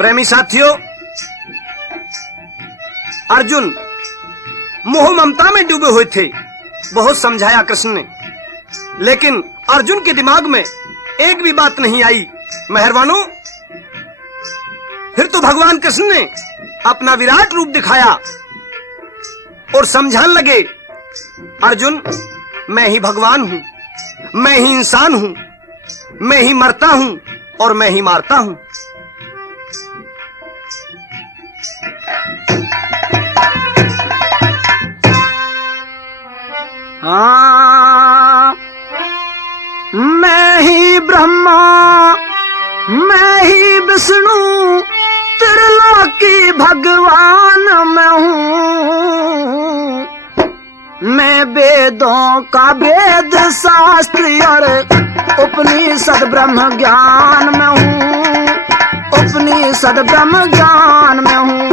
प्रेमी साथियों, अर्जुन मोह ममता में डूबे हुए थे। बहुत समझाया कृष्ण ने, लेकिन अर्जुन के दिमाग में एक भी बात नहीं आई। मेहरबानों, फिर तो भगवान कृष्ण ने अपना विराट रूप दिखाया और समझाने लगे, अर्जुन मैं ही भगवान हूं, मैं ही इंसान हूं, मैं ही मरता हूं और मैं ही मारता हूं। हाँ, मैं ही ब्रह्मा, मैं ही विष्णु, त्रिलोकी भगवान मैं हूँ। मैं वेदों का वेद शास्त्री और उपनिषद ब्रह्म ज्ञान में हूँ, उपनिषद ब्रह्म ज्ञान में हूँ।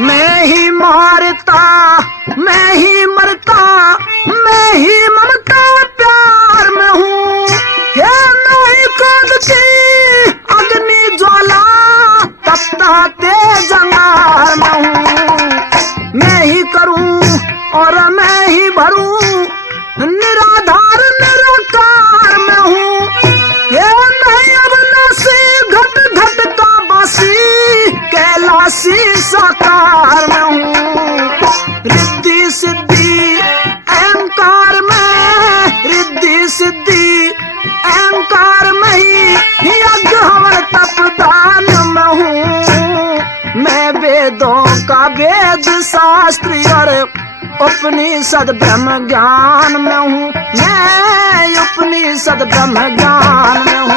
मैं ही मारता, मैं ही मरता, मैं ही ममता प्यार में हूँ। हे नहीं क्रोध की अग्नि ज्वाला, तपता तेज अंगार में हूँ। मैं ही करूँ और मैं ही भरूँ, निराधार निराकार में हूँ। हे नहीं अविनाशी घट घट का बासी, कैलाशी साकार में हूँ। रिद्धि सिद्धि अहंकार में, रिद्धि सिद्धि अहंकार में ही यज्ञ हवन तप दान में हूँ। मैं वेदों का वेद शास्त्री और उपनिषद ब्रह्म ज्ञान में हूँ। मैं उपनिषद ब्रह्म ज्ञान में हूँ।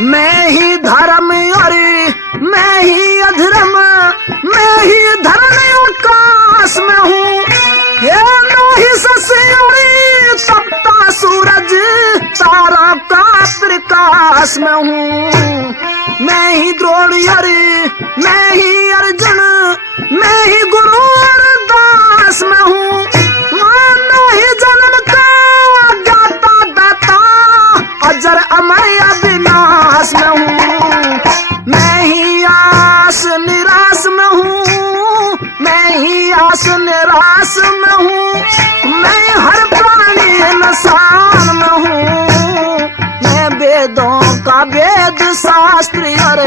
मैं ही धर्म और मैं ही अधर्म, मैं ही धर्म आकाश में हूँ। हे नहीं शशि और तपता सूरज, तारा का प्रकाश में हूँ। मैं ही द्रोण और मैं ही अर्जुन, मैं ही गुरु और दास में हूँ। मैं ही जन्म का ज्ञाता दाता, अजर अमर अविनाश में हूँ। मैं ही आस निराश में हूँ, मैं ही आस निराश में हूँ। मैं हर प्राणी इंसान में हूँ। मैं वेदों का वेद शास्त्री और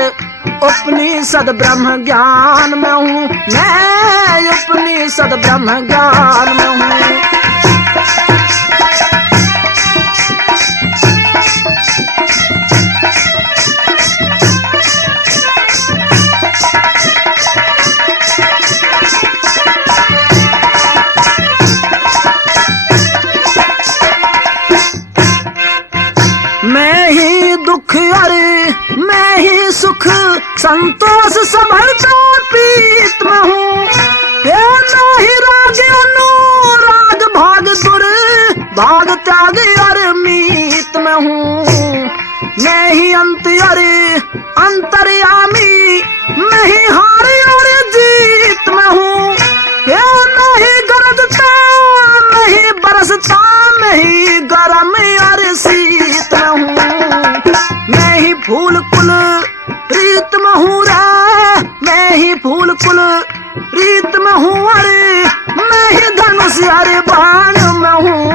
उपनिषद ब्रह्म ज्ञान में हूँ। मैं उपनिषद ब्रह्म ज्ञान में हूँ। मैं ही दुख और मैं ही सुख, संतोष संभलता पीत में हूँ। हे नहीं राग अनुराग भाग दुर, भाग त्याग और मीत में हूँ। मैं ही अंत और अंतर्यामी, मैं ही हार और जीत में हूँ। हे नहीं गरजता, मैं ही बरसता, मैं ही गरम और शीत में हूँ। मैं ही फूल कुल प्रीत में हूँ रे, मैं ही फूल कुल प्रीत में हूँ। अरे मैं ही धनुष अरे बाण में हूँ।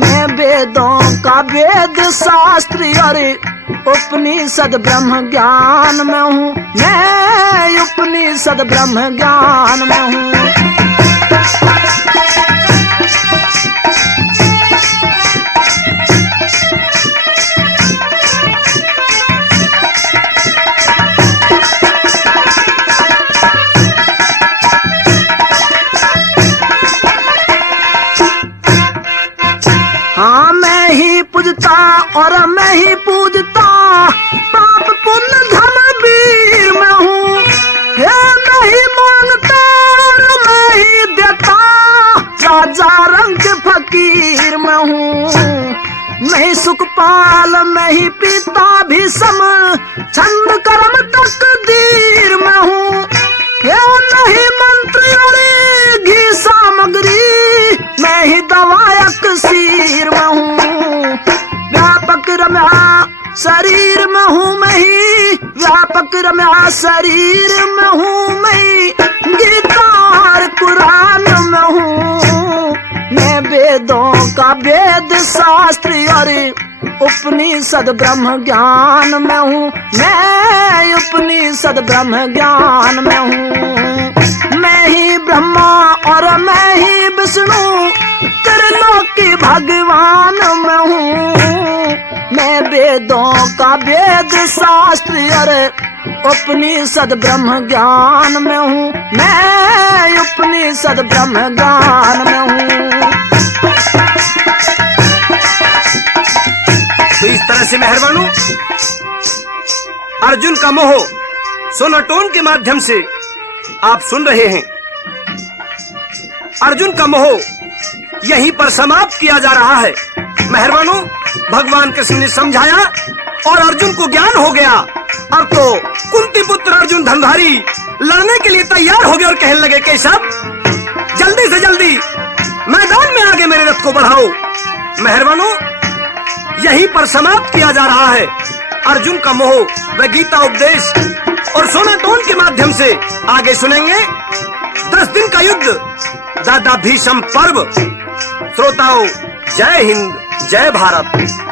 मैं वेदों का वेद शास्त्री अरे उपनिषद ब्रह्म ज्ञान में हूँ। मैं उपनिषद ब्रह्म ज्ञान में हूँ। और मैं ही पूजता, पाप पुण्य धन वीर मैं हूँ। हे मैं ही मांगता और मैं ही देता, राजा रंग के फकीर मैं हूँ। मैं ही सुखपाल, मैं ही पिता भीषम, छंद कर्म तकदीर मैं हूँ। हे नहीं मंत्री और घी सामग्री, मैं ही दवायक सीर में हूँ। व्यापक रम्या शरीर में हूँ मैं ही, व्यापक रम्या शरीर में हूँ मैं, गीता और कुरान में हूँ। मैं वेदों का वेद शास्त्री और उपनिषद ब्रह्म ज्ञान में हूँ। मैं उपनिषद ब्रह्म ज्ञान में हूँ। मैं ही ब्रह्मा और मैं ही विष्णु, त्रिलोकी भगवान में हूँ। मैं वेदों का वेद शास्त्री और उपनिषद ब्रह्म ज्ञान में हूँ। मैं उपनिषद ब्रह्म ज्ञान में हूँ। तो इस तरह से मेहरबानों अर्जुन का मोह सोनाटोन के माध्यम से आप सुन रहे हैं। अर्जुन का मोह यहीं पर समाप्त किया जा रहा है। मेहरबानों भगवान कृष्ण ने समझाया और अर्जुन को ज्ञान हो गया। अब तो कुंती पुत्र अर्जुन धनुधारी लड़ने के लिए तैयार हो गए और कहने लगे केशव जल्दी से जल्दी मैदान में आगे मेरे रथ को बढ़ाओ। मेहरबानों यहीं पर समाप्त किया जा रहा है अर्जुन का मोह व गीता उपदेश। और सोनाटोन के माध्यम से आगे सुनेंगे 10 दिन का युद्ध दादा भीष्म पर्व। श्रोताओं जय हिंद जय भारत।